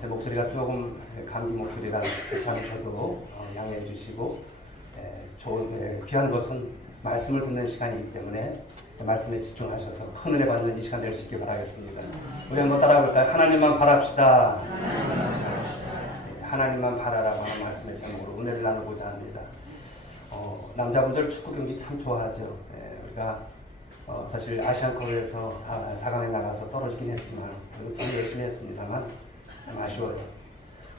제 목소리가 조금 감기 목소리라 괜찮으셔도 양해해 주시고, 좋은 귀한 것은 말씀을 듣는 시간이기 때문에 말씀에 집중하셔서 큰 은혜 받는 이 시간 될 수 있길 바라겠습니다. 우리 한번 따라볼까요? 하나님만 바랍시다. 하나님만 바라라고 하는 말씀의 제목으로 은혜를 나누고자 합니다. 남자분들 축구 경기 참 좋아하죠. 우리가 사실 아시안컵에서 4강에 나가서 떨어지긴 했지만 참 열심히 했습니다만 참 아쉬워요.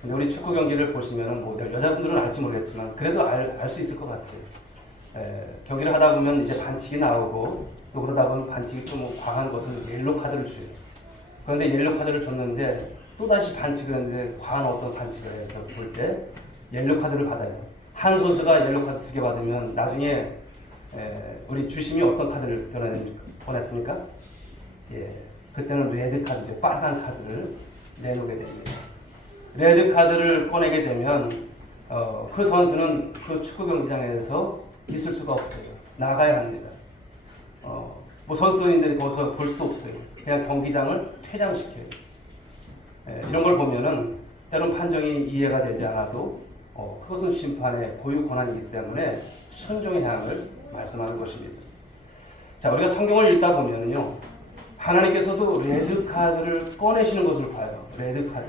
근데 우리 축구 경기를 보시면 뭐 여자분들은 알지 모르겠지만 그래도 알 수 있을 것 같아요. 경기를 하다 보면 이제 반칙이 나오고 또 그러다 보면 반칙이 좀 뭐 과한 것은 옐로 카드를 줘요. 그런데 옐로 카드를 줬는데 또다시 반칙을 했는데 과한 어떤 반칙을 해서 볼 때 옐로 카드를 받아요. 한 선수가 옐로 카드 2개 받으면 나중에 우리 주심이 어떤 카드를 보냈습니까? 그때는 레드 카드죠. 빨간 카드를 내놓게 됩니다. 레드 카드를 꺼내게 되면 그 선수는 그 축구 경기장에서 있을 수가 없어요. 나가야 합니다. 뭐 선수인데 거기서 볼 수도 없어요. 그냥 경기장을 퇴장시켜요. 이런 걸 보면은 때론 판정이 이해가 되지 않아도 그것은 심판의 고유 권한이기 때문에 순종해야 함을 말씀하는 것입니다. 자, 우리가 성경을 읽다 보면요, 하나님께서도 레드 카드를 꺼내시는 것을 봐요. 레드 카드.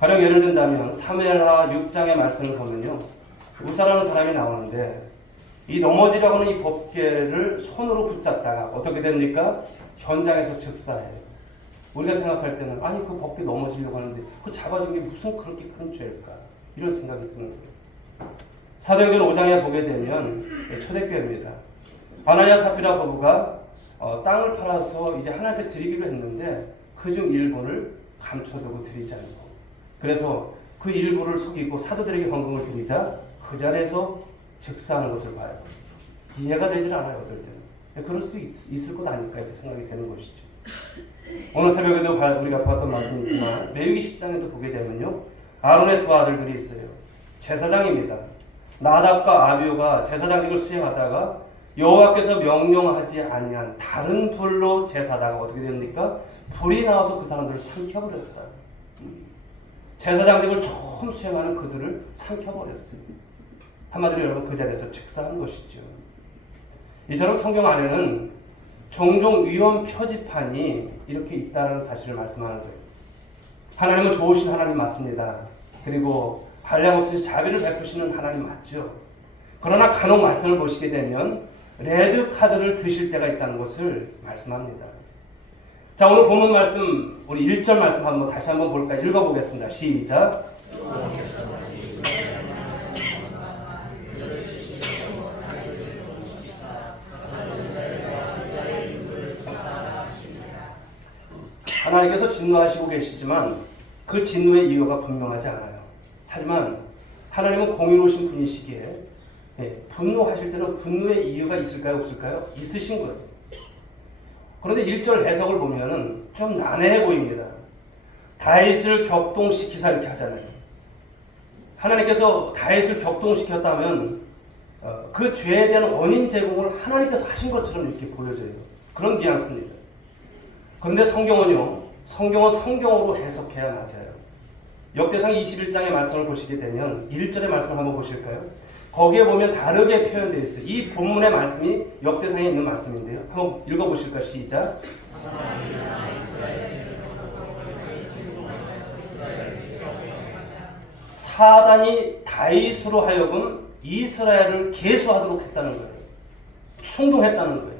가령 예를 든다면 사무엘하 6장의 말씀을 보면요, 우사라는 사람이 나오는데 이 넘어지려고 하는 이 법궤를 손으로 붙잡다가 어떻게 됩니까? 현장에서 즉사해요. 우리가 생각할 때는 아니 그 법궤 넘어지려고 하는데 그 잡아준 게 무슨 그렇게 큰 죄일까? 이런 생각이 드는 거예요. 사도행전 5장에 보게 되면 초대교회입니다. 바나니아 사피라 부부가 땅을 팔아서 이제 하나님께 드리기로 했는데 그중 일부를 감춰두고 드리지 않고, 그래서 그 일부를 속이고 사도들에게 헌금을 드리자 그 자리에서 즉사하는 것을 봐요. 이해가 되질 않아요. 어떨 때는. 그럴 수도 있을 것 아닐까 이렇게 생각이 되는 것이죠. 오늘 새벽에도 우리가 보았던 말씀이 있지만 레위기 10장에도 보게 되면요, 아론의 두 아들들이 있어요. 제사장입니다. 나답과 아비후가 제사장직을 수행하다가 여호와께서 명령하지 아니한 다른 불로 제사다가 어떻게 됩니까? 불이 나와서 그 사람들을 삼켜버렸다. 제사장직을 처음 수행하는 그들을 삼켜버렸어요. 한마디로 여러분 그 자리에서 즉사한 것이죠. 이처럼 성경 안에는 종종 위헌 표지판이 이렇게 있다는 사실을 말씀하는 거예요. 하나님은 좋으신 하나님 맞습니다. 그리고 한량없이 자비를 베푸시는 하나님 맞죠. 그러나 간혹 말씀을 보시게 되면 레드 카드를 드실 때가 있다는 것을 말씀합니다. 자, 오늘 본문 말씀 우리 1절 말씀 한번 다시 한번 볼까요? 읽어보겠습니다. 시작. 하나님께서 진노하시고 계시지만 그 진노의 이유가 분명하지 않아요. 하지만 하나님은 공의로우신 분이시기에 분노하실 때는 분노의 이유가 있을까요? 없을까요? 있으신 거예요. 그런데 1절 해석을 보면은 좀 난해해 보입니다. 다윗을 격동시키사 이렇게 하잖아요. 하나님께서 다윗을 격동시켰다면 그 죄에 대한 원인 제공을 하나님께서 하신 것처럼 이렇게 보여져요. 그런 뉘앙스입니다. 그런데 성경은 성경으로 해석해야 맞아요. 역대상 21장의 말씀을 보시게 되면 1절의 말씀을 한번 보실까요? 거기에 보면 다르게 표현되어 있어요. 이 본문의 말씀이 역대상에 있는 말씀인데요. 한번 읽어보실까요? 시작. 사단이 다윗으로 하여금 이스라엘을 계수하도록 했다는 거예요. 충동했다는 거예요.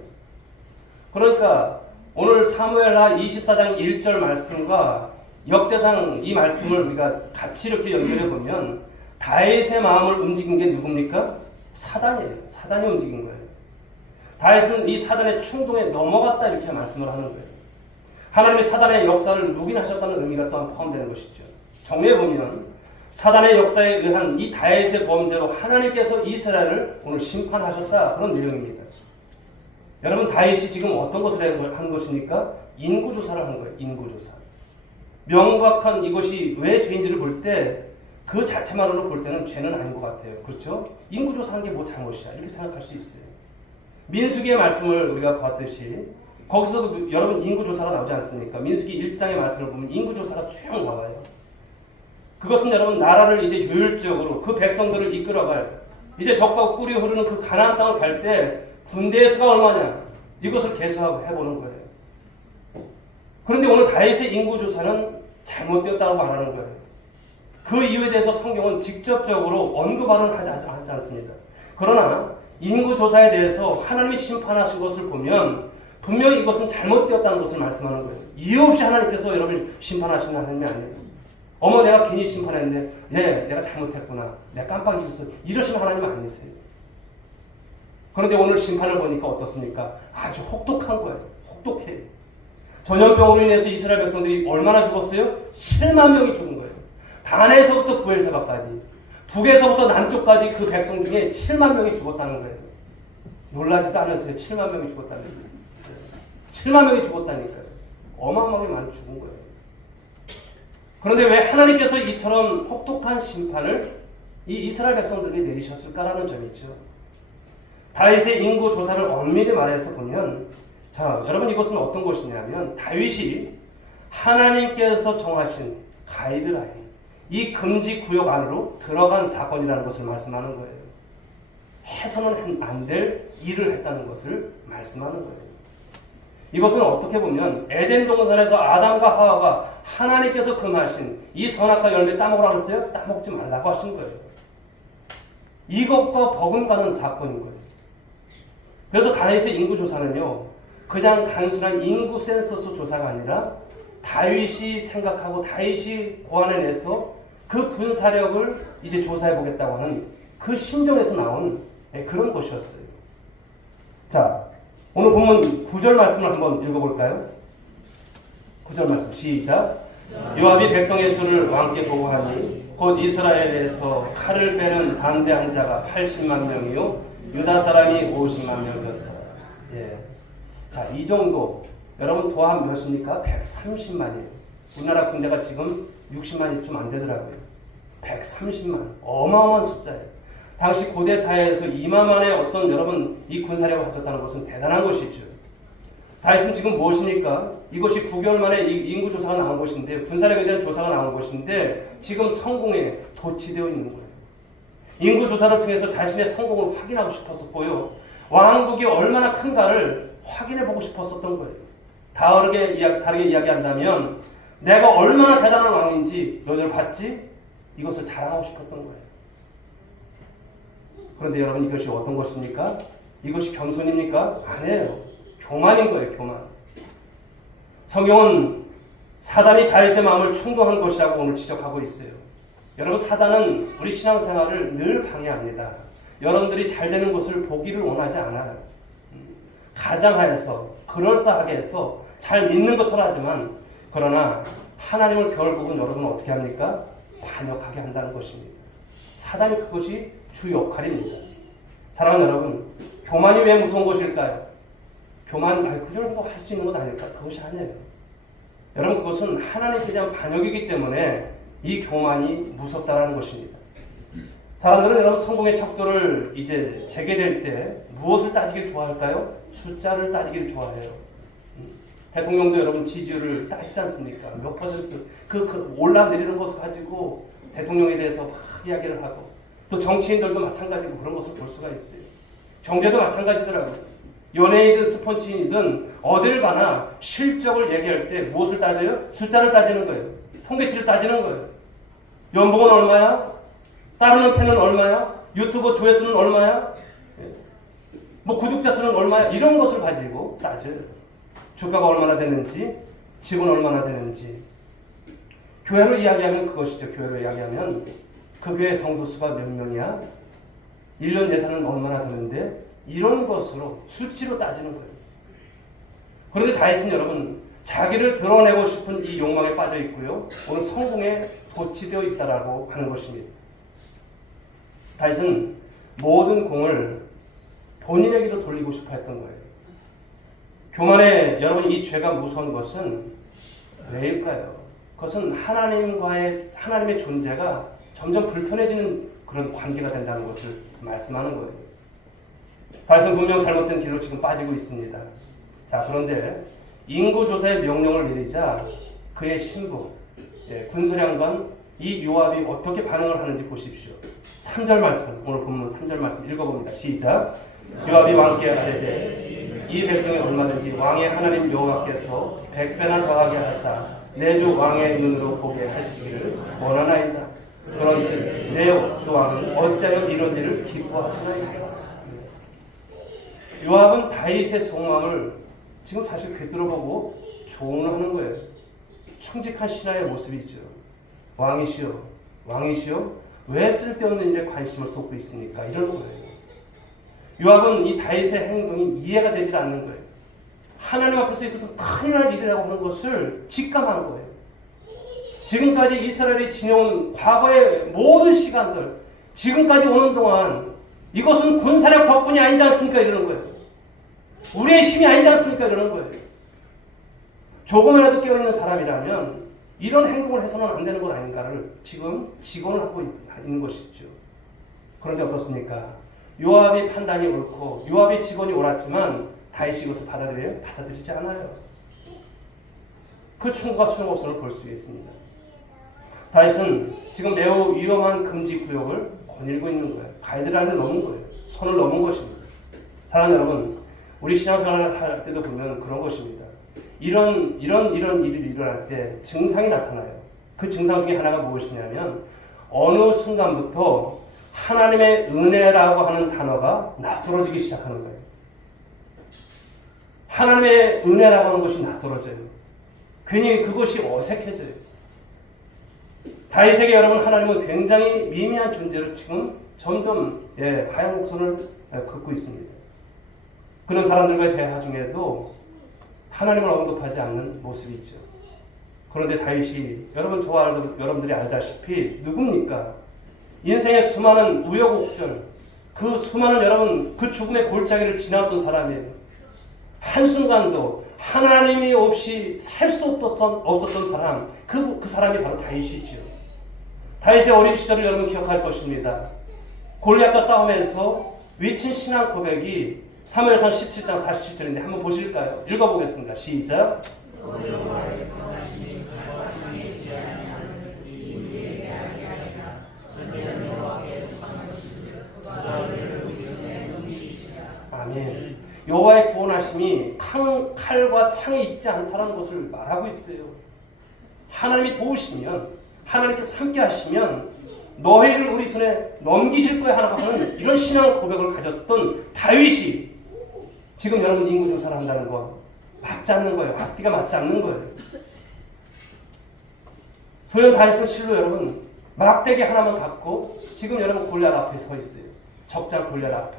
그러니까 오늘 사무엘하 24장 1절 말씀과 역대상 이 말씀을 우리가 같이 이렇게 연결해 보면 다윗의 마음을 움직인 게 누굽니까? 사단이에요. 사단이 움직인 거예요. 다윗은 이 사단의 충동에 넘어갔다 이렇게 말씀을 하는 거예요. 하나님이 사단의 역사를 묵인하셨다는 의미가 또한 포함되는 것이죠. 정리해 보면 사단의 역사에 의한 이 다윗의 범죄로 하나님께서 이스라엘을 오늘 심판하셨다, 그런 내용입니다. 여러분, 다윗이 지금 어떤 것을 한 것입니까? 인구조사를 한 거예요. 인구조사. 명확한 이것이 왜 죄인지를 볼 때 그 자체만으로 볼 때는 죄는 아닌 것 같아요. 그렇죠? 인구조사한 게 뭐 잘못이야 이렇게 생각할 수 있어요. 민수기의 말씀을 우리가 봤듯이 거기서도 여러분 인구조사가 나오지 않습니까? 민수기 1장의 말씀을 보면 인구조사가 쭉 나와요. 그것은 여러분 나라를 이제 효율적으로 그 백성들을 이끌어갈 이제 적과 꿀이 흐르는 그 가나안 땅을 갈 때 군대의 수가 얼마냐 이것을 계수하고 해보는 거예요. 그런데 오늘 다윗의 인구조사는 잘못되었다고 말하는 거예요. 그 이유에 대해서 성경은 직접적으로 언급하는 하지 않습니다. 그러나 인구조사에 대해서 하나님이 심판하신 것을 보면 분명히 이것은 잘못되었다는 것을 말씀하는 거예요. 이유 없이 하나님께서 여러분을 심판하시는 하나님이 아니에요. 어머 내가 괜히 심판했는데 내가 잘못했구나. 내가 깜빡 잊었어. 이러시는 하나님 아니세요. 그런데 오늘 심판을 보니까 어떻습니까? 아주 혹독한 거예요. 혹독해요. 전염병으로 인해서 이스라엘 백성들이 얼마나 죽었어요? 7만 명이 죽은 거예요. 단에서부터 부엘세바까지 북에서부터 남쪽까지 그 백성 중에 7만 명이 죽었다는 거예요. 놀라지도 않으세요. 7만 명이 죽었다는 거예요. 7만 명이 죽었다니까요. 어마어마하게 많이 죽은 거예요. 그런데 왜 하나님께서 이처럼 혹독한 심판을 이 이스라엘 백성들에게 내리셨을까라는 점이죠. 다윗의 인구 조사를 엄밀히 말해서 보면 자, 여러분 이것은 어떤 것이냐면 다윗이 하나님께서 정하신 가이드라인, 이 금지 구역 안으로 들어간 사건이라는 것을 말씀하는 거예요. 해서는 안 될 일을 했다는 것을 말씀하는 거예요. 이것은 어떻게 보면 에덴 동산에서 아담과 하와가 하나님께서 금하신 이 선악과 열매 따먹으라고 했어요? 따먹지 말라고 하신 거예요. 이것과 버금가는 사건인 거예요. 그래서 다윗의 인구조사는요, 그냥 단순한 인구 센서스 조사가 아니라 다윗이 생각하고 다윗이 고안해내서 그 군사력을 이제 조사해보겠다고 하는 그 심정에서 나온 그런 것이었어요. 자, 오늘 본문 9절 말씀을 한번 읽어볼까요? 9절 말씀 시작. 요압이 백성의 수를 왕께 보고하니 곧 이스라엘에서 칼을 빼는 담대한 자가 80만 명이요 유다 사람이 50만 명이었다. 예. 자, 이 정도 여러분 도합 몇입니까? 130만이에요. 우리나라 군대가 지금 60만이 좀 안 되더라고요. 130만. 어마어마한 숫자예요. 당시 고대 사회에서 이만만의 어떤 여러분 이 군사력을 갖췄다는 것은 대단한 것이죠. 다윗은 지금 무엇입니까? 이것이 9개월 만에 이 인구조사가 나온 것인데 군사력에 대한 조사가 나온 것인데 지금 성공에 도취되어 있는 거예요. 인구조사를 통해서 자신의 성공을 확인하고 싶었었고요. 왕국이 얼마나 큰가를 확인해보고 싶었었던 거예요. 다르게 이야기한다면 내가 얼마나 대단한 왕인지 너희들 봤지? 이것을 자랑하고 싶었던 거예요. 그런데 여러분 이것이 어떤 것입니까? 이것이 겸손입니까? 아니에요. 교만인 거예요. 교만. 성경은 사단이 다윗의 마음을 충동한 것이라고 오늘 지적하고 있어요. 여러분 사단은 우리 신앙생활을 늘 방해합니다. 여러분들이 잘 되는 것을 보기를 원하지 않아요. 가장하여서 그럴싸하게 해서 잘 믿는 것처럼 하지만 그러나 하나님을 결국은 여러분은 어떻게 합니까? 반역하게 한다는 것입니다. 사단이 그것이 주 역할입니다. 사랑하는 여러분, 교만이 왜 무서운 것일까요? 교만, 그저 뭐 할 수 있는 것 아닐까? 그것이 아니에요. 여러분, 그것은 하나님께 대한 반역이기 때문에 이 교만이 무섭다는 것입니다. 사람들은 여러분 성공의 척도를 이제 재개될 때 무엇을 따지길 좋아할까요? 숫자를 따지길 좋아해요. 대통령도 여러분 지지율을 따지지 않습니까? 몇 퍼센트, 올라내리는 것을 가지고 대통령에 대해서 막 이야기를 하고 또 정치인들도 마찬가지고 그런 것을 볼 수가 있어요. 경제도 마찬가지더라고요. 연예인이든 스포츠인이든 어딜 가나 실적을 얘기할 때 무엇을 따져요? 숫자를 따지는 거예요. 통계치를 따지는 거예요. 연봉은 얼마야? 따르는 팬은 얼마야? 유튜브 조회수는 얼마야? 뭐 구독자 수는 얼마야? 이런 것을 가지고 따져요. 주가가 얼마나 되는지, 집은 얼마나 되는지. 교회로 이야기하면 그것이죠. 교회로 이야기하면 그 교회 성도 수가 몇 명이야? 1년 예산은 얼마나 드는데? 이런 것으로 수치로 따지는 거예요. 그런데 다윗은 여러분 자기를 드러내고 싶은 이 욕망에 빠져 있고요. 오늘 성공에 도취되어 있다라고 하는 것입니다. 다윗은 모든 공을 본인에게로 돌리고 싶어 했던 거예요. 교만에 여러분 이 죄가 무서운 것은 왜일까요? 그것은 하나님의 존재가 점점 불편해지는 그런 관계가 된다는 것을 말씀하는 거예요. 다윗은 분명 잘못된 길로 지금 빠지고 있습니다. 자, 그런데 인구조사의 명령을 내리자 그의 신부, 군사령관 이 요압이 어떻게 반응을 하는지 보십시오. 3절 말씀, 오늘 본문 3절 말씀 읽어봅니다. 시작. 요압이 왕께 아뢰되 이 백성이 얼마든지 왕의 하나님 여호와께서 100배나 더하게 하사 내 주 왕의 눈으로 보게 하시기를 원하나이다. 그런즉 내 주 왕은 어찌하여 이런 일을 기뻐하시나이까. 요압은 다윗의 속마음을 지금 사실 꿰뚫어보고 조언하는 거예요. 충직한 신하의 모습이죠. 왕이시여, 왕이시여, 왜 쓸데없는 일에 관심을 쏟고 있습니까? 이러는 거예요. 요압은 이 다윗의 행동이 이해가 되지 않는 거예요. 하나님 앞에서 이것은 큰일 날 일이라고 하는 것을 직감한 거예요. 지금까지 이스라엘이 지내온 과거의 모든 시간들, 지금까지 오는 동안 이것은 군사력 덕분이 아니지 않습니까? 이러는 거예요. 우리의 힘이 아니지 않습니까? 이러는 거예요. 조금이라도 깨어있는 사람이라면 이런 행동을 해서는 안 되는 것 아닌가를 지금 직언을 하고 있는 것이죠. 그런데 어떻습니까? 요압의 판단이 옳고 요압의 직언이 옳았지만 다윗이 이것을 받아들여요? 받아들이지 않아요. 그 충고가 소용없음을 볼 수 있습니다. 다윗은 지금 매우 위험한 금지 구역을 거닐고 있는 거예요. 가이드라인을 넘은 거예요. 선을 넘은 것입니다. 사랑하는 여러분, 우리 신앙생활을 할 때도 보면 그런 것입니다. 이런 일이 일어날 때 증상이 나타나요. 그 증상 중에 하나가 무엇이냐면 어느 순간부터 하나님의 은혜라고 하는 단어가 낯설어지기 시작하는 거예요. 하나님의 은혜라고 하는 것이 낯설어져요. 괜히 그것이 어색해져요. 다윗에게 여러분, 하나님은 굉장히 미미한 존재로 지금 점점 하얀 곡선을 긋고 있습니다. 그런 사람들과의 대화 중에도 하나님을 언급하지 않는 모습이 있죠. 그런데 다윗이 여러분들이 알다시피 누굽니까? 인생의 수많은 우여곡절, 그 수많은 여러분 그 죽음의 골짜기를 지나왔던 사람이에요. 한순간도 하나님이 없이 살 수 없었던 사람, 그 사람이 바로 다윗이죠. 다윗의 어린 시절을 여러분 기억할 것입니다. 골리앗과 싸우면서 위친 신앙 고백이 사무엘상 17장 47절인데 한번 보실까요? 읽어보겠습니다. 시작. 아멘. 여호와의 구원하심이 칼과 창이 있지 않다는 것을 말하고 있어요. 하나님이 도우시면, 하나님께서 함께 하시면 너희를 우리 손에 넘기실 거야 하는 이런 신앙 고백을 가졌던 다윗이 지금 여러분 인구조사를 한다는 거 맞지 않는 거예요. 앞뒤가 맞지 않는 거예요. 소련 다윗은 실로 여러분 막대기 하나만 갖고 지금 여러분 골리앗 앞에 서 있어요. 적장 골리앗 앞에.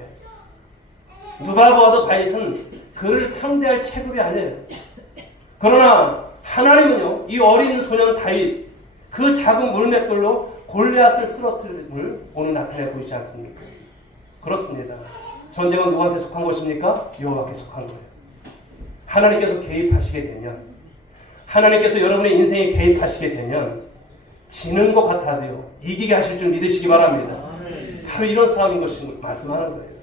누가 봐도 다윗은 그를 상대할 체급이 아니에요. 그러나 하나님은요, 이 어린 소년 다윗, 그 작은 물맷돌로 골리앗을 쓰러뜨림을 오늘 나타내 보이지 않습니까? 그렇습니다. 전쟁은 누구한테 속한 것입니까? 여호와께 속한 거예요. 하나님께서 개입하시게 되면, 하나님께서 여러분의 인생에 개입하시게 되면 지는 것 같아도요, 이기게 하실 줄 믿으시기 바랍니다. 바로 이런 싸움인 것을 말씀하는 거예요.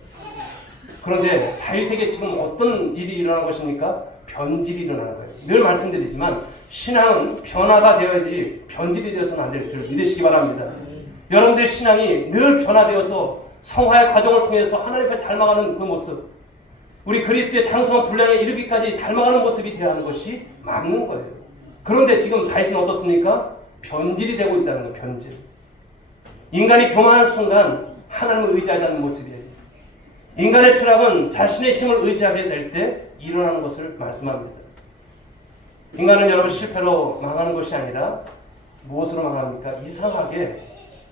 그런데 다윗에게 지금 어떤 일이 일어난 것입니까? 변질이 일어나는 거예요. 늘 말씀드리지만 신앙은 변화가 되어야지 변질이 되어서는 안 될 줄 믿으시기 바랍니다. 여러분들의 신앙이 늘 변화되어서 성화의 과정을 통해서 하나님 앞에 닮아가는 그 모습, 우리 그리스도의 장성한 분량에 이르기까지 닮아가는 모습이 되어야 하는 것이 맞는 거예요. 그런데 지금 다윗은 어떻습니까? 변질이 되고 있다는 거예요. 변질. 인간이 교만한 순간 하나님을 의지하지 않는 모습이에요. 인간의 추락은 자신의 힘을 의지하게 될 때 일어나는 것을 말씀합니다. 인간은 여러분 실패로 망하는 것이 아니라 무엇으로 망합니까? 이상하게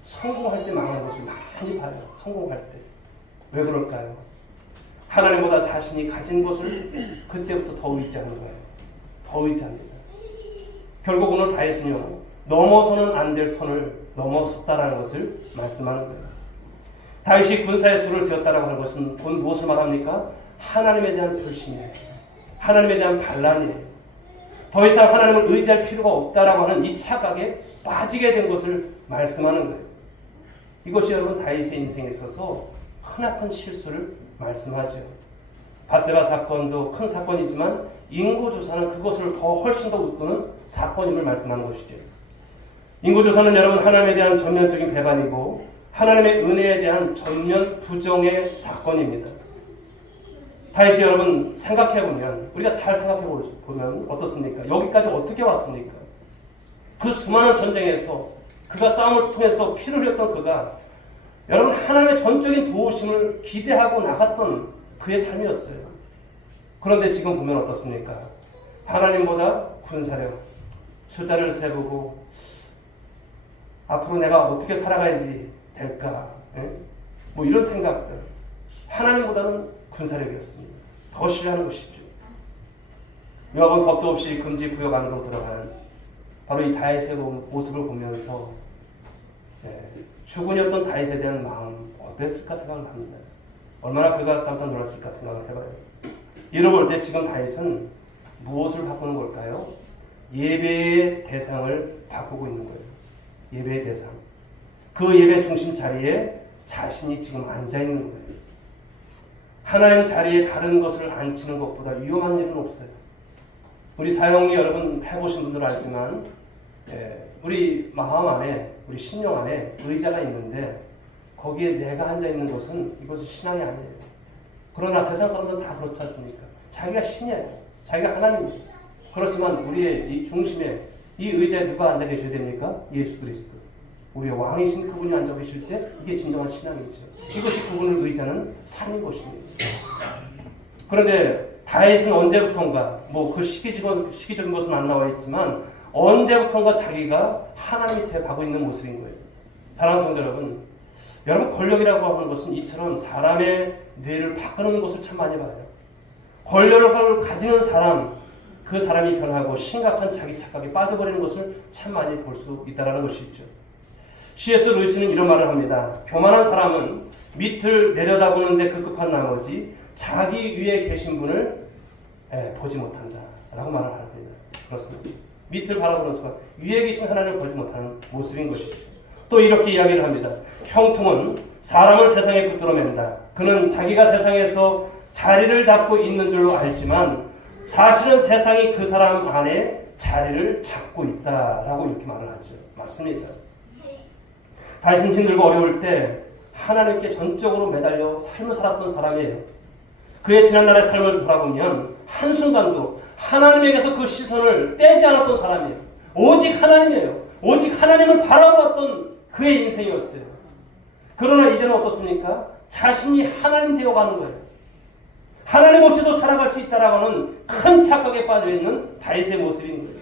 성공할 때 망하는 것을 많이 봐요. 성공할 때. 왜 그럴까요? 하나님보다 자신이 가진 것을 그때부터 더 의지하는 거예요. 더 의지합니다. 결국 오늘 다윗은요, 넘어서는 안 될 선을 넘어섰다라는 것을 말씀하는 거예요. 다윗이 군사의 수를 세웠다라고 하는 것은 곧 무엇을 말합니까? 하나님에 대한 불신이에요. 하나님에 대한 반란이에요. 더 이상 하나님을 의지할 필요가 없다라고 하는 이 착각에 빠지게 된 것을 말씀하는 거예요. 이것이 여러분 다윗의 인생에 있어서 크나큰 실수를 말씀하죠. 밧세바 사건도 큰 사건이지만 인구조사는 그것을 더 훨씬 더 웃도는 사건임을 말씀하는 것이죠. 인구조사는 여러분 하나님에 대한 전면적인 배반이고 하나님의 은혜에 대한 전면 부정의 사건입니다. 다시 여러분 생각해보면, 우리가 잘 생각해보면 어떻습니까? 여기까지 어떻게 왔습니까? 그 수많은 전쟁에서 그가 싸움을 통해서 피를 흘렸던 그가 여러분 하나님의 전적인 도우심을 기대하고 나갔던 그의 삶이었어요. 그런데 지금 보면 어떻습니까? 하나님보다 군사력, 숫자를 세보고 앞으로 내가 어떻게 살아가야지 될까? 뭐 이런 생각들. 하나님보다는 군사력이었습니다. 더 신뢰하는 것이죠. 요압은 겁도 없이 금지 구역 안으로 들어간 바로 이 다윗의 모습을 보면서 주군이었던 다윗에 대한 마음 어땠을까 생각을 합니다. 얼마나 그가 깜짝 놀랐을까 생각을 해봐요. 이러고 볼 때 지금 다윗은 무엇을 바꾸는 걸까요? 예배의 대상을 바꾸고 있는 거예요. 예배의 대상. 그 예배 중심 자리에 자신이 지금 앉아 있는 거예요. 하나님 자리에 다른 것을 앉히는 것보다 위험한 일은 없어요. 우리 사형리 여러분 해보신 분들은 알지만 우리 마음 안에, 우리 심령 안에 의자가 있는데 거기에 내가 앉아 있는 것은 이것은 신앙이 아니에요. 그러나 세상 사람들은 다 그렇지 않습니까? 자기가 신이에요. 자기가 하나님이에요. 그렇지만 우리의 이 중심에 이 의자에 누가 앉아 계셔야 됩니까? 예수 그리스도. 우리의 왕이신 그분이 앉아 계실 때 이게 진정한 신앙이죠. 이것이 그분을 의자는 삶인 것입니다. 그런데 다윗은 언제부턴가 뭐 그 시기적인 것은 안 나와 있지만 언제부턴가 자기가 하나님 밑에 가고 있는 모습인 거예요. 사랑하는 성도 여러분 권력이라고 하는 것은 이처럼 사람의 뇌를 바꾸는 것을 참 많이 봐요. 권력을 가지는 사람, 그 사람이 변하고 심각한 자기 착각에 빠져버리는 것을 참 많이 볼 수 있다는 것이 있죠. C.S. 루이스는 이런 말을 합니다. 교만한 사람은 밑을 내려다보는데 급급한 나머지 자기 위에 계신 분을 보지 못한다 라고 말을 합니다. 그렇습니다. 밑을 바라보는 순간 위에 계신 하나님을 보지 못하는 모습인 것이죠. 또 이렇게 이야기를 합니다. 형통은 사람을 세상에 붙들어 맨다. 그는 자기가 세상에서 자리를 잡고 있는 줄로 알지만 사실은 세상이 그 사람 안에 자리를 잡고 있다라고 이렇게 말을 하죠. 맞습니다. 다윗은 힘들고 어려울 때 하나님께 전적으로 매달려 삶을 살았던 사람이에요. 그의 지난날의 삶을 돌아보면 한순간도 하나님에게서 그 시선을 떼지 않았던 사람이에요. 오직 하나님이에요. 오직 하나님을 바라보았던 그의 인생이었어요. 그러나 이제는 어떻습니까? 자신이 하나님 되어가는 거예요. 하나님 없이도 살아갈 수 있다라고 하는 큰 착각에 빠져있는 다윗의 모습인 거예요.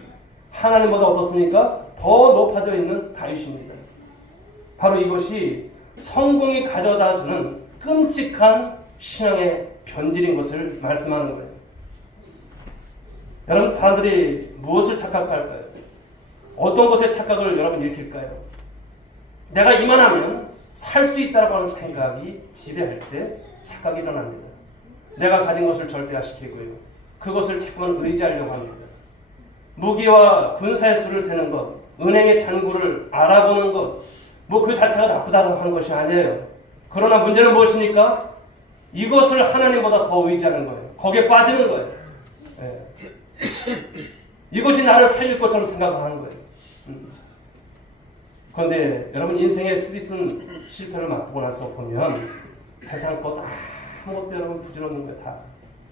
하나님보다 어떻습니까? 더 높아져 있는 다윗입니다. 바로 이것이 성공이 가져다주는 끔찍한 신앙의 변질인 것을 말씀하는 거예요. 여러분 사람들이 무엇을 착각할까요? 어떤 것에 착각을 여러분 일으킬까요? 내가 이만하면 살 수 있다고 하는 생각이 지배할 때 착각이 일어납니다. 내가 가진 것을 절대화시키고요. 그것을 자꾸만 의지하려고 합니다. 무기와 군사의 수를 세는 것, 은행의 잔고를 알아보는 것, 뭐 그 자체가 나쁘다고 하는 것이 아니에요. 그러나 문제는 무엇입니까? 이것을 하나님보다 더 의지하는 거예요. 거기에 빠지는 거예요. 이것이 나를 살릴 것처럼 생각하는 거예요. 그런데 여러분 인생의 스리슨 실패를 맛보고 나서 보면 세상 것 아무것도 여러분 부질없는 거예요. 다.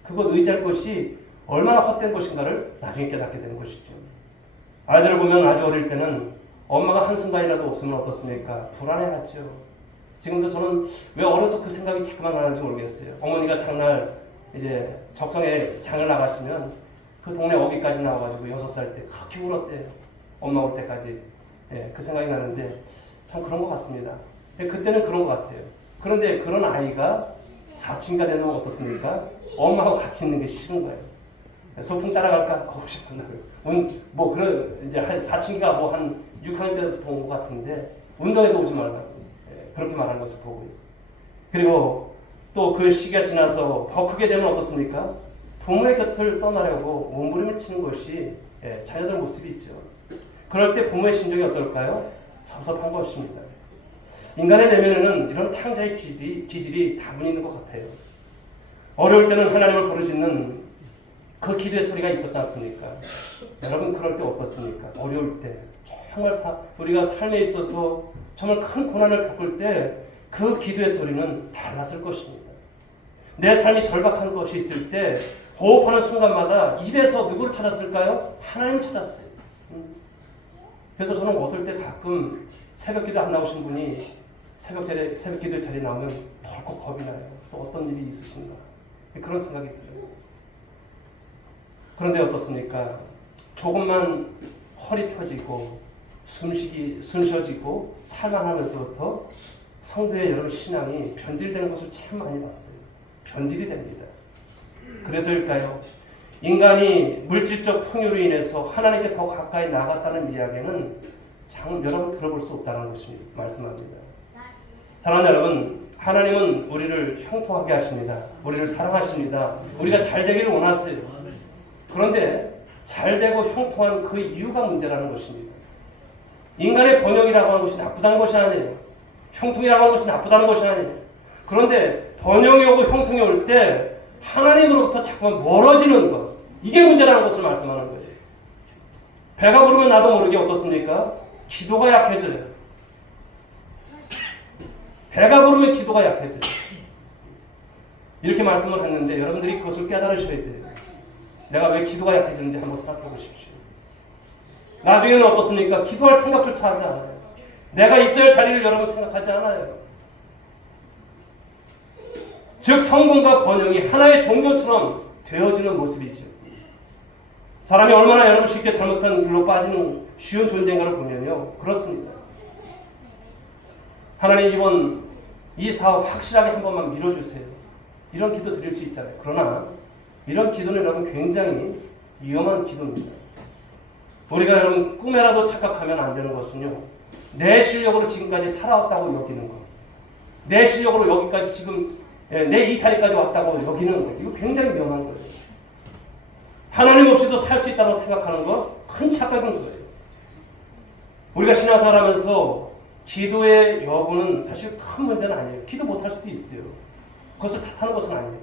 그것 의지할 것이 얼마나 헛된 것인가를 나중에 깨닫게 되는 것이죠. 아이들을 보면 아주 어릴 때는 엄마가 한순간이라도 없으면 어떻습니까? 불안해하죠. 지금도 저는 왜 어려서 그 생각이 자꾸만 나는지 모르겠어요. 어머니가 장날 이제 적성에 장을 나가시면 그 동네 어귀까지 나와가지고 6살 때 그렇게 울었대요. 엄마 올 때까지. 그 생각이 나는데 참 그런 것 같습니다. 그때는 그런 것 같아요. 그런데 그런 아이가 사춘기가 되면 어떻습니까? 엄마하고 같이 있는 게 싫은 거예요. 소풍 따라갈까? 가고 싶었나요? 뭐 그런 이제 한 사춘기가 뭐 한 6학년 때부터 온 것 같은데 운동에도 오지 말라고 그렇게 말하는 것을 보고요. 그리고 또 그 시기가 지나서 더 크게 되면 어떻습니까? 부모의 곁을 떠나려고 몸부림을 치는 것이 자녀들 모습이 있죠. 그럴 때 부모의 심정이 어떨까요? 섭섭한 것입니다. 인간의 내면에는 이런 탕자의 기질이 다분히 있는 것 같아요. 어려울 때는 하나님을 부르짖는 그 기도의 소리가 있었지 않습니까? 여러분 그럴 때 어떻습니까? 어려울 때 정말 우리가 삶에 있어서 정말 큰 고난을 겪을 때 그 기도의 소리는 달랐을 것입니다. 내 삶이 절박한 것이 있을 때 호흡하는 순간마다 입에서 누구를 찾았을까요? 하나님을 찾았어요. 그래서 저는 어떨 때 가끔 새벽 기도 안 나오신 분이 새벽 기도의 자리에 나오면 덜컥 겁이 나요. 또 어떤 일이 있으신가. 그런 생각이 들어요. 그런데 어떻습니까? 조금만 허리 펴지고 숨 쉬어지고 살만하면서부터 성도의 여러분 신앙이 변질되는 것을 참 많이 봤어요. 변질이 됩니다. 그래서일까요? 인간이 물질적 풍요로 인해서 하나님께 더 가까이 나갔다는 이야기는 여러분 들어볼 수 없다는 것을 말씀합니다. 사랑하는 여러분, 하나님은 우리를 형통하게 하십니다. 우리를 사랑하십니다. 우리가 잘 되기를 원하세요. 그런데 잘 되고 형통한 그 이유가 문제라는 것입니다. 인간의 번영이라고 하는 것이 나쁘다는 것이 아니에요. 형통이라고 하는 것이 나쁘다는 것이 아니에요. 그런데 번영이 오고 형통이 올 때 하나님으로부터 자꾸만 멀어지는 것, 이게 문제라는 것을 말씀하는 거예요. 배가 부르면 나도 모르게 어떻습니까? 기도가 약해져요. 배가 부르면 기도가 약해져요. 이렇게 말씀을 했는데 여러분들이 그것을 깨달으셔야 돼요. 내가 왜 기도가 약해지는지 한번 생각해 보십시오. 나중에는 어떻습니까? 기도할 생각조차 하지 않아요. 내가 있어야 할 자리를 여러분 생각하지 않아요. 즉 성공과 번영이 하나의 종교처럼 되어지는 모습이죠. 사람이 얼마나 여러분 쉽게 잘못한 길로 빠지는 쉬운 존재인가를 보면요. 그렇습니다. 하나님 이번 이 사업 확실하게 한 번만 밀어주세요. 이런 기도 드릴 수 있잖아요. 그러나 이런 기도는 여러분 굉장히 위험한 기도입니다. 우리가 여러분 꿈에라도 착각하면 안 되는 것은요. 내 실력으로 지금까지 살아왔다고 여기는 것. 내 실력으로 여기까지 지금 내 이 자리까지 왔다고 여기는 것. 이거 굉장히 위험한 거예요. 하나님 없이도 살 수 있다고 생각하는 거 큰 착각인 거예요. 우리가 신앙생활 하면서 기도의 여부는 사실 큰 문제는 아니에요. 기도 못할 수도 있어요. 그것을 탓하는 것은 아니에요.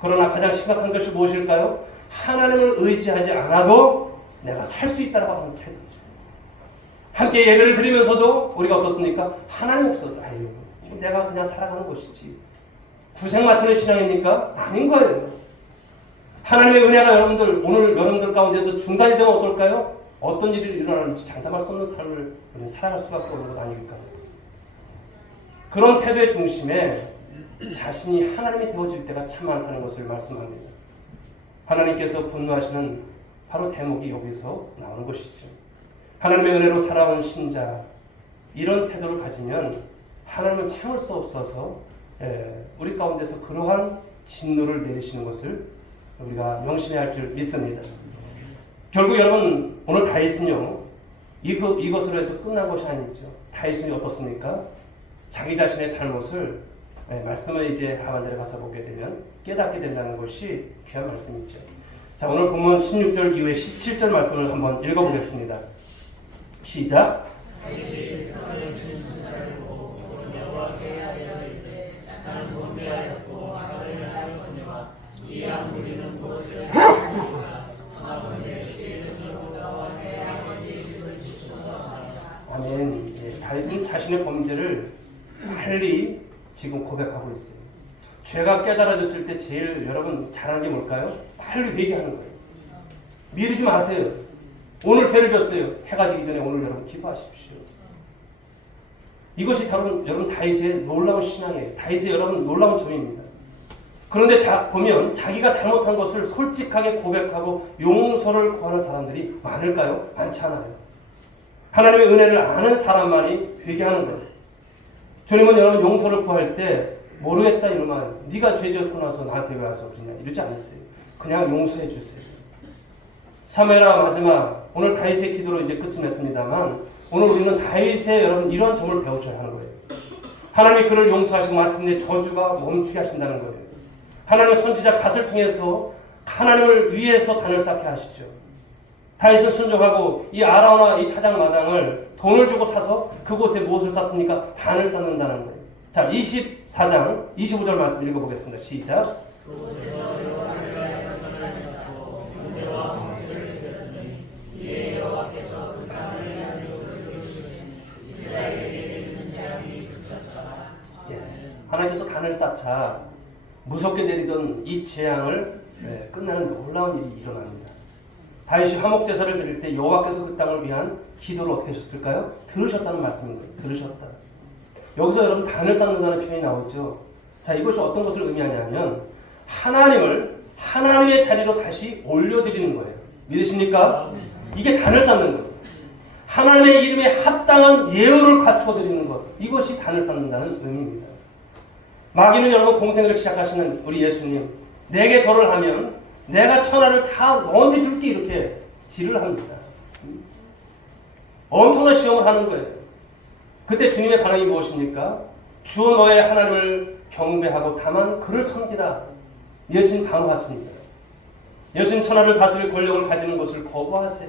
그러나 가장 심각한 것이 무엇일까요? 하나님을 의지하지 않아도 내가 살 수 있다고 하는 태도죠. 함께 예배를 드리면서도 우리가 어떻습니까? 하나님 없어도 아유 내가 그냥 살아가는 것이지. 구색 맞추는 신앙입니까? 아닌 거예요. 하나님의 은혜가 오늘 여러분들 가운데서 중단이 되면 어떨까요? 어떤 일이 일어나는지 장담할 수 없는 삶을 우리는 살아갈 수밖에 없는 것 아닙니까? 그런 태도의 중심에 자신이 하나님이 되어질 때가 참 많다는 것을 말씀합니다. 하나님께서 분노하시는 바로 대목이 여기서 나오는 것이죠. 하나님의 은혜로 살아온 신자, 이런 태도를 가지면 하나님은 참을 수 없어서 우리 가운데서 그러한 진노를 내리시는 것을 우리가 명심해야 할 줄 믿습니다. 결국 여러분 오늘 다윗은요 이것으로 해서 끝난 것이 아니죠. 다윗이 어떻습니까? 자기 자신의 잘못을 말씀을 이제 하반절에 가서 보게 되면 깨닫게 된다는 것이 귀한 말씀이죠. 자, 오늘 본문 16절 이후에 17절 말씀을 한번 읽어보겠습니다. 시작. 아멘. 예, 다윗은 자신의 범죄를 빨리 지금 고백하고 있어요. 죄가 깨달아졌을 때 제일 여러분 잘하는 게 뭘까요? 빨리 회개하는 거예요. 미루지 마세요. 오늘 죄를 졌어요. 해가 지기 전에 오늘 여러분 기도하십시오. 이것이 여러분 다윗의 놀라운 신앙이에요. 다윗의 여러분 놀라운 점입니다. 그런데 보면 자기가 잘못한 것을 솔직하게 고백하고 용서를 구하는 사람들이 많을까요? 많지 않아요. 하나님의 은혜를 아는 사람만이 회개하는 거예요. 주님은 여러분 용서를 구할 때 모르겠다 이러면 네가 죄 짓고 나서 나한테 왜 와서 그러냐 이러지 않았어요. 그냥 용서해 주세요. 사무엘하 마지막 오늘 다윗의 기도로 이제 끝이 냈습니다만 오늘 우리는 다윗의 여러분 이런 점을 배워줘야 하는 거예요. 하나님이 그를 용서하시고 마침내 저주가 멈추게 하신다는 거예요. 하나님의 선지자 갓을 통해서 하나님을 위해서 단을 쌓게 하시죠. 다윗은 순종하고 이 아라우나 이 타작 마당을 돈을 주고 사서 그곳에 무엇을 쌓습니까? 단을 쌓는다는 거예요. 자, 24장 25절 말씀 읽어보겠습니다. 시작. 그곳에서 여호와를 위하여 전을 쌓고 문제와 문제를 드렸더니 이에 여호와께서 그 땅을 위하여 이루시니 이스라엘에게 주는 재앙이 그쳤더라. 하나님께서 단을 쌓자 무섭게 내리던 이 재앙을 끝나는 놀라운 일이 일어납니다. 다윗이 화목 제사를 드릴 때 여호와께서 그 땅을 위한 기도를 어떻게 하셨을까요? 들으셨다는 말씀인 거예요. 들으셨다. 여기서 여러분 단을 쌓는다는 표현이 나오죠. 자, 이것이 어떤 것을 의미하냐면 하나님을 하나님의 자리로 다시 올려드리는 거예요. 믿으십니까? 이게 단을 쌓는 거예요. 하나님의 이름에 합당한 예우를 갖추어 드리는 것. 이것이 단을 쌓는다는 의미입니다. 마귀는 여러분 공생을 시작하시는 우리 예수님, 내게 절을 하면 내가 천하를 다 너한테 줄게 이렇게 질을 합니다. 엄청난 시험을 하는 거예요. 그때 주님의 반응이 무엇입니까? 주 너의 하나님을 경배하고 다만 그를 섬기라. 예수님 당하십니다. 예수님 천하를 다스릴 권력을 가지는 것을 거부하세요.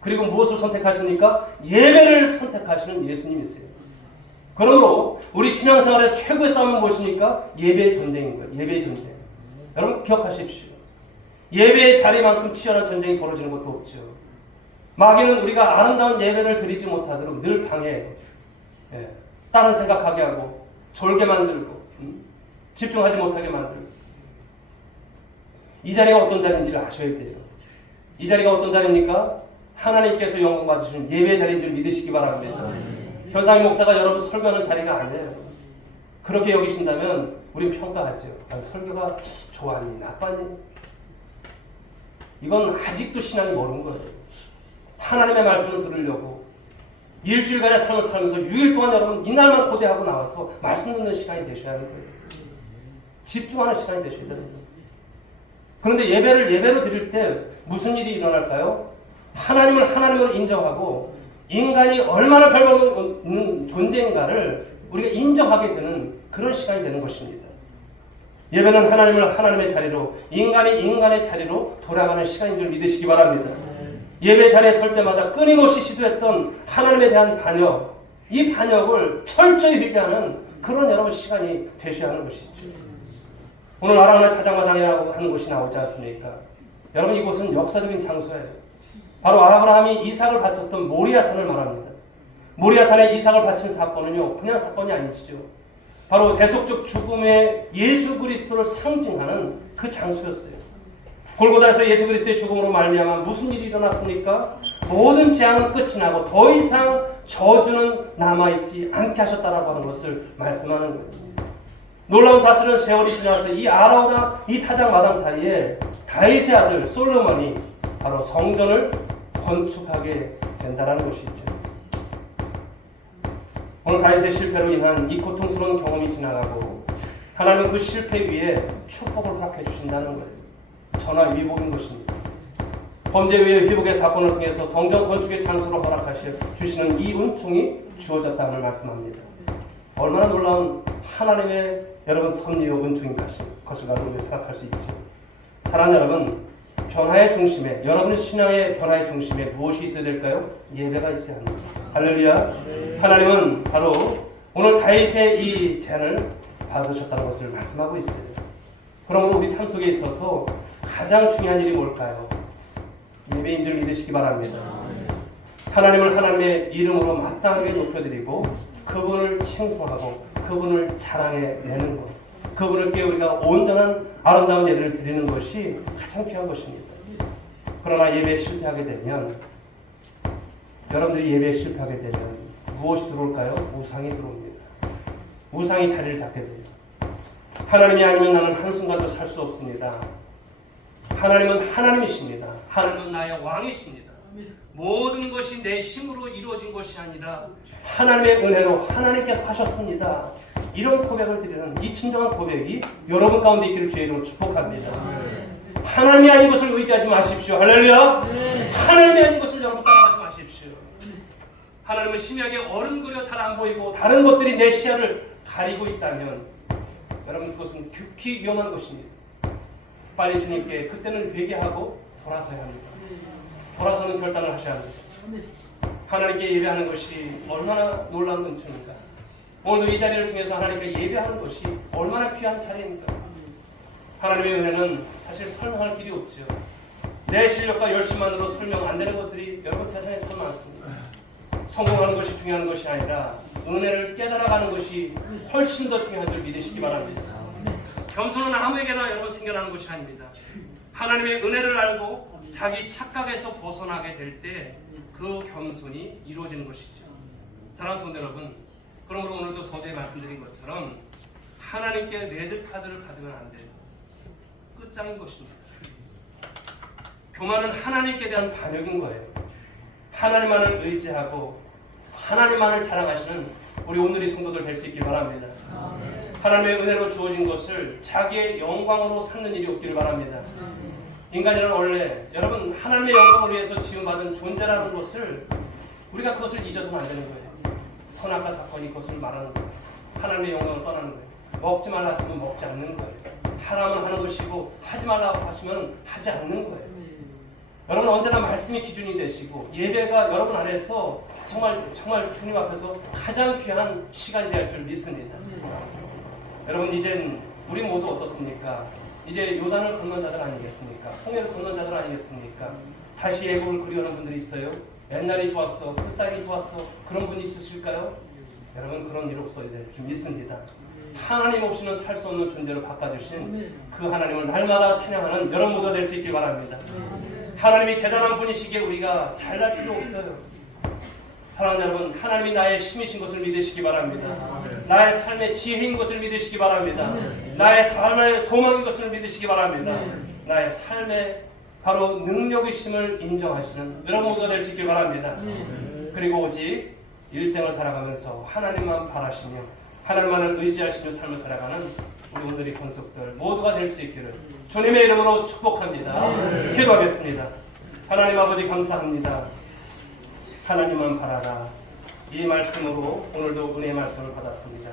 그리고 무엇을 선택하십니까? 예배를 선택하시는 예수님이세요. 그러므로 우리 신앙생활에서 최고의 싸움은 무엇입니까? 예배의 전쟁인 거예요. 예배의 전쟁. 여러분 기억하십시오. 예배의 자리만큼 치열한 전쟁이 벌어지는 것도 없죠. 마귀는 우리가 아름다운 예배를 드리지 못하도록 늘 방해해요. 다른 생각하게 하고 졸게 만들고 집중하지 못하게 만들고. 이 자리가 어떤 자리인지를 아셔야 돼요. 이 자리가 어떤 자리입니까? 하나님께서 영광 받으시는 예배 자리인 줄 믿으시기 바랍니다. 현상희 목사가 여러분 설교하는 자리가 아니에요. 그렇게 여기신다면 우리는 평가하죠. 설교가 좋아하니 나빠니? 이건 아직도 신앙이 모르는 거예요. 하나님의 말씀을 들으려고 일주일간의 삶을 살면서 6일 동안 여러분 이날만 고대하고 나와서 말씀 듣는 시간이 되셔야 하는 거예요. 집중하는 시간이 되셔야 됩니다. 그런데 예배로 드릴 때 무슨 일이 일어날까요? 하나님을 하나님으로 인정하고 인간이 얼마나 별볼없는 존재인가를 우리가 인정하게 되는 그런 시간이 되는 것입니다. 예배는 하나님을 하나님의 자리로, 인간이 인간의 자리로 돌아가는 시간인 줄 믿으시기 바랍니다. 예배 자리에 설 때마다 끊임없이 시도했던 하나님에 대한 반역, 이 반역을 철저히 회개하는 그런 여러분 시간이 되셔야 하는 것이죠. 오늘 아라운의 타작마당이라고 하는 곳이 나오지 않습니까? 여러분 이곳은 역사적인 장소예요. 바로 아브라함이 이삭을 바쳤던 모리아산을 말합니다. 모리아산에 이삭을 바친 사건은요, 그냥 사건이 아니시죠. 바로 대속적 죽음의 예수 그리스도를 상징하는 그 장소였어요. 골고다에서 예수 그리스도의 죽음으로 말미암아 무슨 일이 일어났습니까? 모든 재앙은 끝이 나고 더 이상 저주는 남아있지 않게 하셨다라고 하는 것을 말씀하는 거예요. 놀라운 사실은 세월이 지나서 이 아라우나 이 타작 마당 자리에 다윗의 아들 솔로몬이 바로 성전을 건축하게 된다는 것이죠. 오늘 다윗의 실패로 인한 이 고통스러운 경험이 지나가고 하나님은 그 실패 위에 축복을 허락해 주신다는 거예요. 전화 위복인 것입니다. 범죄 위의 회복의 사건을 통해서 성전 건축의 장소를 허락하셔 주시는 이 은총이 주어졌다는 말씀합니다. 얼마나 놀라운 하나님의 여러분 섭리요 은총인 것을 우리가 생각할 수 있죠. 사랑하는 여러분, 변화의 중심에, 여러분의 신앙의 변화의 중심에 무엇이 있어야 될까요? 예배가 있어야 합니다. 할렐루야. 하나님은 바로 오늘 다윗의 이 제안을 받으셨다는 것을 말씀하고 있어요. 그러므로 우리 삶 속에 있어서 가장 중요한 일이 뭘까요? 예배인 줄 믿으시기 바랍니다. 하나님을 하나님의 이름으로 마땅하게 높여드리고 그분을 칭송하고 그분을 자랑해내는 것, 그분께 우리가 온전한 아름다운 예배를 드리는 것이 가장 필요한 것입니다. 그러나 예배에 실패하게 되면, 여러분들이 예배에 실패하게 되면 무엇이 들어올까요? 우상이 들어옵니다. 우상이 자리를 잡게 됩니다. 하나님이 아니면 나는 한순간도 살 수 없습니다. 하나님은 하나님이십니다. 하나님은 나의 왕이십니다. 모든 것이 내 힘으로 이루어진 것이 아니라 하나님의 은혜로 하나님께서 하셨습니다. 이런 고백을 드리는 이 진정한 고백이 여러분 가운데 있기를 주의 이름으로 축복합니다. 하나님이 아닌 것을 의지하지 마십시오. 할렐루야. 하나님이 아닌 것을 여러분 따라가지 마십시오. 하나님은 심하게 어른거려 잘 안 보이고 다른 것들이 내 시야를 가리고 있다면 여러분 그것은 극히 위험한 것입니다. 빨리 주님께 그때는 회개하고 돌아서야 합니다. 돌아서는 결단을 하셔야 합니다. 하나님께 예배하는 것이 얼마나 놀라운 은총입니까? 오늘도 이 자리를 통해서 하나님께 예배하는 것이 얼마나 귀한 자리입니까? 하나님의 은혜는 사실 설명할 길이 없죠. 내 실력과 열심만으로 설명 안 되는 것들이 여러분 세상에 참 많습니다. 성공하는 것이 중요한 것이 아니라 은혜를 깨달아가는 것이 훨씬 더 중요한 줄 믿으시기 바랍니다. 겸손은 아무에게나 여러분 생겨나는 것이 아닙니다. 하나님의 은혜를 알고 자기 착각에서 벗어나게 될 때 그 겸손이 이루어지는 것이죠. 사랑하는 성도 여러분, 그러므로 오늘도 서두에 말씀드린 것처럼 하나님께 레드카드를 받으면 안 돼요. 끝장인 것입니다. 교만은 하나님께 대한 반역인 거예요. 하나님만을 의지하고 하나님만을 자랑하시는 우리 오늘의 성도들 될 수 있길 바랍니다. 하나님의 은혜로 주어진 것을 자기의 영광으로 삼는 일이 없기를 바랍니다. 인간이란 원래 여러분 하나님의 영광을 위해서 지음받은 존재라는 것을 우리가 그것을 잊어서는 안 되는 거예요. 선악과 사건이 그것을 말하는 거예요. 하나님의 영광을 떠나는 거예요. 먹지 말라 하시면 먹지 않는 거예요. 하라면 하는 것이고 하지 말라고 하시면 하지 않는 거예요. 여러분 언제나 말씀이 기준이 되시고 예배가 여러분 안에서 정말 주님 앞에서 가장 귀한 시간이 될 줄 믿습니다. 여러분 이젠 우리 모두 어떻습니까? 이제 요단을 건넌 자들 아니겠습니까? 홍해를 건넌 자들 아니겠습니까? 다시 애국을 그리워하는 분들이 있어요? 옛날이 좋았어, 그 땅이 좋았어, 그런 분이 있으실까요? 여러분 그런 일 없어야 될 줄 믿습니다. 하나님 없이는 살 수 없는 존재로 바꿔주신 그 하나님을 날마다 찬양하는 여러분 모두 될 수 있길 바랍니다. 하나님이 대단한 분이시기에 우리가 잘날 필요 없어요. 사랑하는 여러분, 하나님이 나의 힘이신 것을 믿으시기 바랍니다. 나의 삶의 지혜인 것을 믿으시기 바랍니다. 나의 삶의 소망인 것을 믿으시기 바랍니다. 나의 삶의 바로 능력이심을 인정하시는 여러분 모두가 될 수 있길 바랍니다. 그리고 오직 일생을 살아가면서 하나님만 바라시며 하나님만을 의지하시며 삶을 살아가는 우리 오늘의 권속들 모두가 될 수 있기를 주님의 이름으로 축복합니다. 기도하겠습니다. 하나님 아버지 감사합니다. 하나님만 바라라. 이 말씀으로 오늘도 은혜의 말씀을 받았습니다.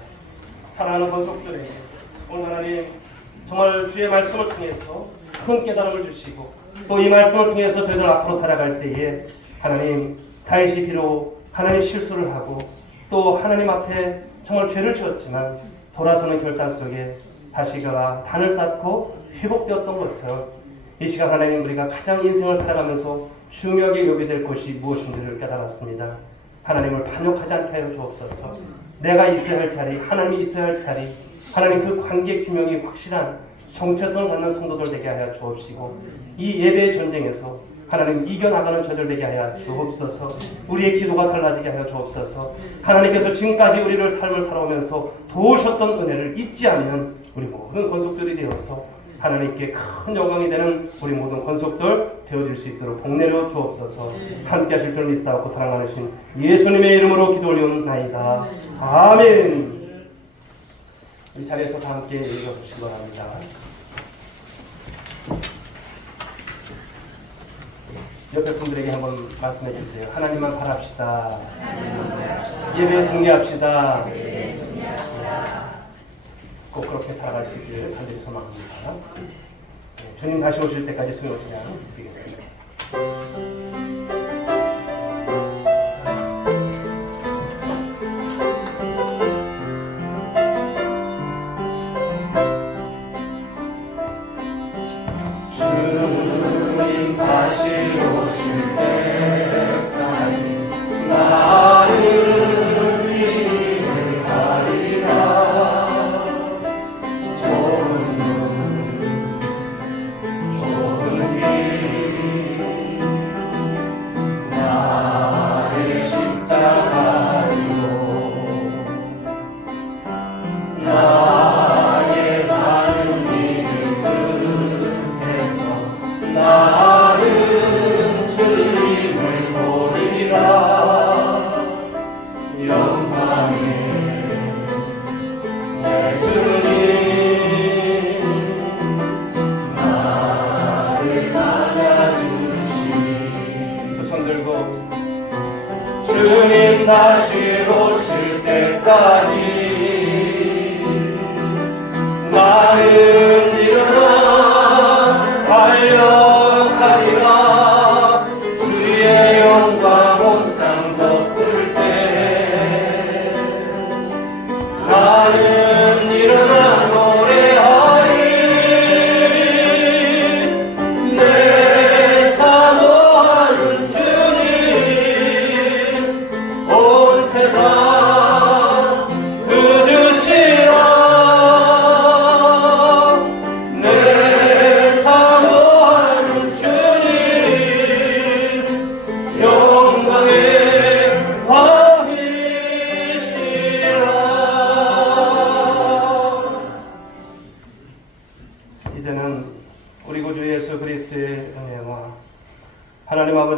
사랑하는 권속들에게 오늘 하나님 정말 주의 말씀을 통해서 큰 깨달음을 주시고 또 이 말씀을 통해서 저희들 앞으로 살아갈 때에 하나님 다윗이 비록 하나님 실수를 하고 또 하나님 앞에 정말 죄를 지었지만 돌아서는 결단 속에 다시가 단을 쌓고 회복되었던 것처럼 이 시간 하나님 우리가 가장 인생을 살아가면서 중요하게 여겨야 될 것이 무엇인지를 깨달았습니다. 하나님을 반역하지 않게 하여 주옵소서. 내가 있어야 할 자리, 하나님이 있어야 할 자리, 하나님 그 관계 규명이 확실한 정체성을 갖는 성도들 되게 하여 주옵시고 이 예배의 전쟁에서 하나님 이겨나가는 저들 되게 하여 주옵소서. 우리의 기도가 달라지게 하여 주옵소서. 하나님께서 지금까지 우리를 삶을 살아오면서 도우셨던 은혜를 잊지 않는 우리 모든 권속들이 되어서 하나님께 큰 영광이 되는 우리 모든 권속들 되어질 수 있도록 복내려 주옵소서. 함께 하실 줄 믿사옵고 사랑하신 예수님의 이름으로 기도 올리옵나이다. 아멘. 우리 자리에서 다 함께 읽어주시기 바랍니다. 옆에 분들에게 한번 말씀해 주세요. 하나님만 바랍시다. 예배에 승리합시다. 꼭 그렇게 살아갈 수 있기를 간절히 소망합니다. 주님 다시 오실 때까지 수고를 드리겠습니다. 주님 다시 오실 때까지 나를 길을 가리라. 좋은 눈 좋은 길 나의 십자가 지고 나의 다른 길을 끝에서 나는 주님을 보리라. 영광의 내 주님 나를 맞아주시니. 두 손 들고 주님 다시 오실 때까지 나는 일어나 달려가리라. 주의 영광 온 땅 덮을 때 나는 일어나 노래하리.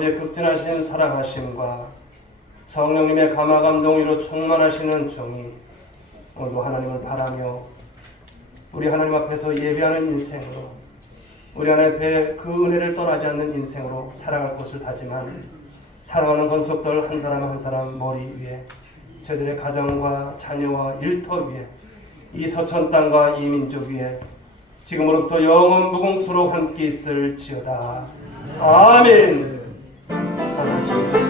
아버지의 극진하신 살아가심과 성령님의 감화 감동으로 충만하시는 정의 오늘도 하나님을 바라며 우리 하나님 앞에서 예배하는 인생으로 우리 하나님 앞에 그 은혜를 떠나지 않는 인생으로 살아갈 것을 다짐한 사랑하는 권속들 한 사람 한 사람 머리 위에 저희들의 가정과 자녀와 일터 위에 이 서천 땅과 이 민족 위에 지금으로부터 영원 무궁토록 함께 있을지어다. 아멘. 하나님